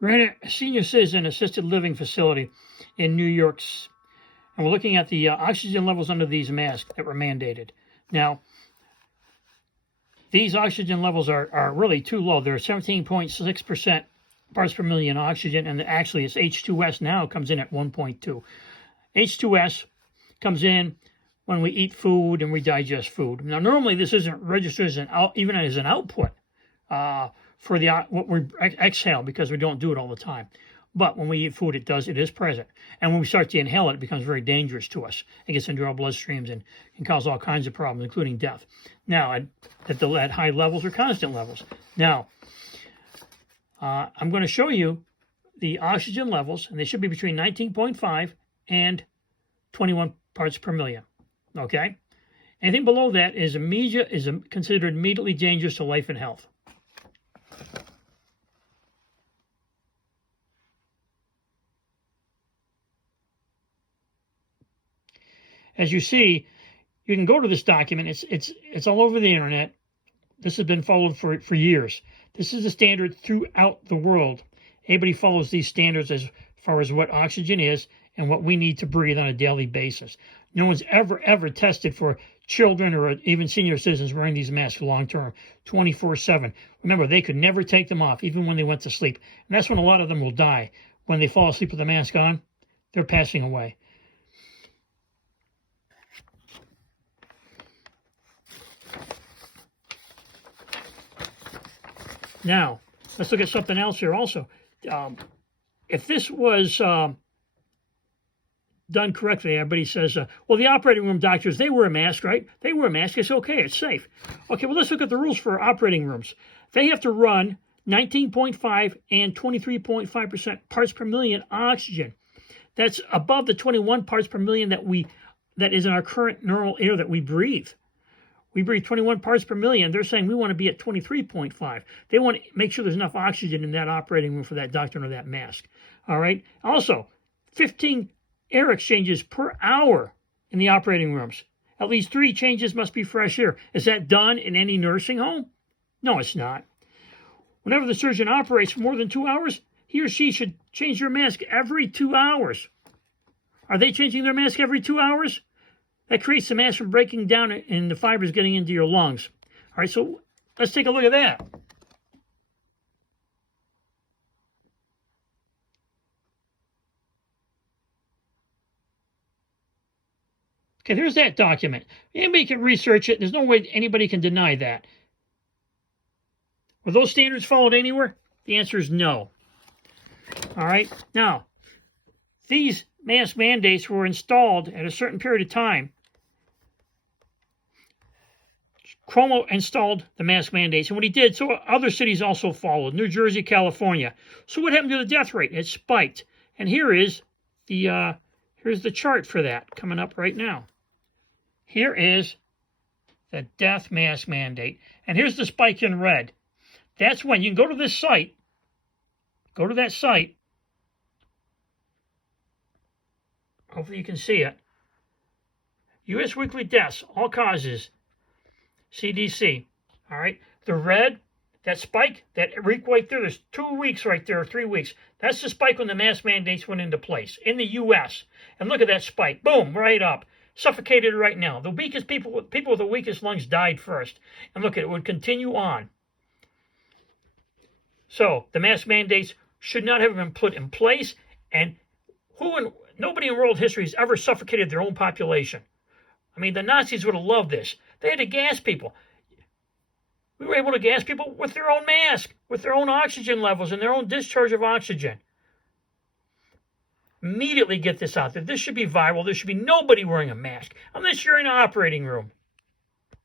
We're in a senior citizen assisted living facility in New York, and we're looking at the oxygen levels under these masks that were mandated. Now, these oxygen levels are really too low. They're 17.6% parts per million oxygen, and actually it's H2S now comes in at 1.2. H2S comes in when we eat food and we digest food. Now, normally this isn't registered as even as an output for what we exhale, because we don't do it all the time. But when we eat food, it is present. And when we start to inhale it, it becomes very dangerous to us. It gets into our bloodstreams and can cause all kinds of problems, including death. Now, at high levels or constant levels. Now, I'm going to show you the oxygen levels, and they should be between 19.5 and 21 parts per million. Okay? Anything below that is considered immediately dangerous to life and health. As you see, you can go to this document. It's all over the internet. This has been followed for years. This is the standard throughout the world. Everybody follows these standards as far as what oxygen is and what we need to breathe on a daily basis. No one's ever tested for children or even senior citizens wearing these masks long term, 24/7. Remember, they could never take them off, even when they went to sleep. And that's when a lot of them will die. When they fall asleep with the mask on, they're passing away. Now, let's look at something else here also. If this was done correctly, everybody says, well, the operating room doctors, they wear a mask, right? They wear a mask. It's okay. It's safe. Okay, well, let's look at the rules for operating rooms. They have to run 19.5 and 23.5% parts per million oxygen. That's above the 21 parts per million that is in our current normal air that we breathe. We breathe 21 parts per million. They're saying we want to be at 23.5. They want to make sure there's enough oxygen in that operating room for that doctor or that mask. All right. Also, 15 air exchanges per hour in the operating rooms. At least 3 changes must be fresh air. Is that done in any nursing home? No, it's not. Whenever the surgeon operates for more than 2 hours, he or she should change their mask every 2 hours. Are they changing their mask every 2 hours? That creates the mask from breaking down and the fibers getting into your lungs. All right, so let's take a look at that. Okay, there's that document. Anybody can research it. There's no way anybody can deny that. Were those standards followed anywhere? The answer is no. All right, now, these mask mandates were installed at a certain period of time. Cuomo installed the mask mandates, and what he did, so other cities also followed, New Jersey, California. So what happened to the death rate? It spiked. And here's the chart for that coming up right now. Here is the death mask mandate. And here's the spike in red. That's when you can go to this site. Go to that site. Hopefully you can see it. U.S. weekly deaths, all causes. CDC. All right. The red, that spike, that week right there, there's 2 weeks right there, or 3 weeks. That's the spike when the mask mandates went into place in the U.S. And look at that spike. Boom, right up. Suffocated right now. The weakest people with the weakest lungs died first. And look, it would continue on. So the mask mandates should not have been put in place. And nobody in world history has ever suffocated their own population. I mean, the Nazis would have loved this. They had to gas people. We were able to gas people with their own mask, with their own oxygen levels and their own discharge of oxygen. Immediately get this out there. This should be viral. There should be nobody wearing a mask unless you're in an operating room.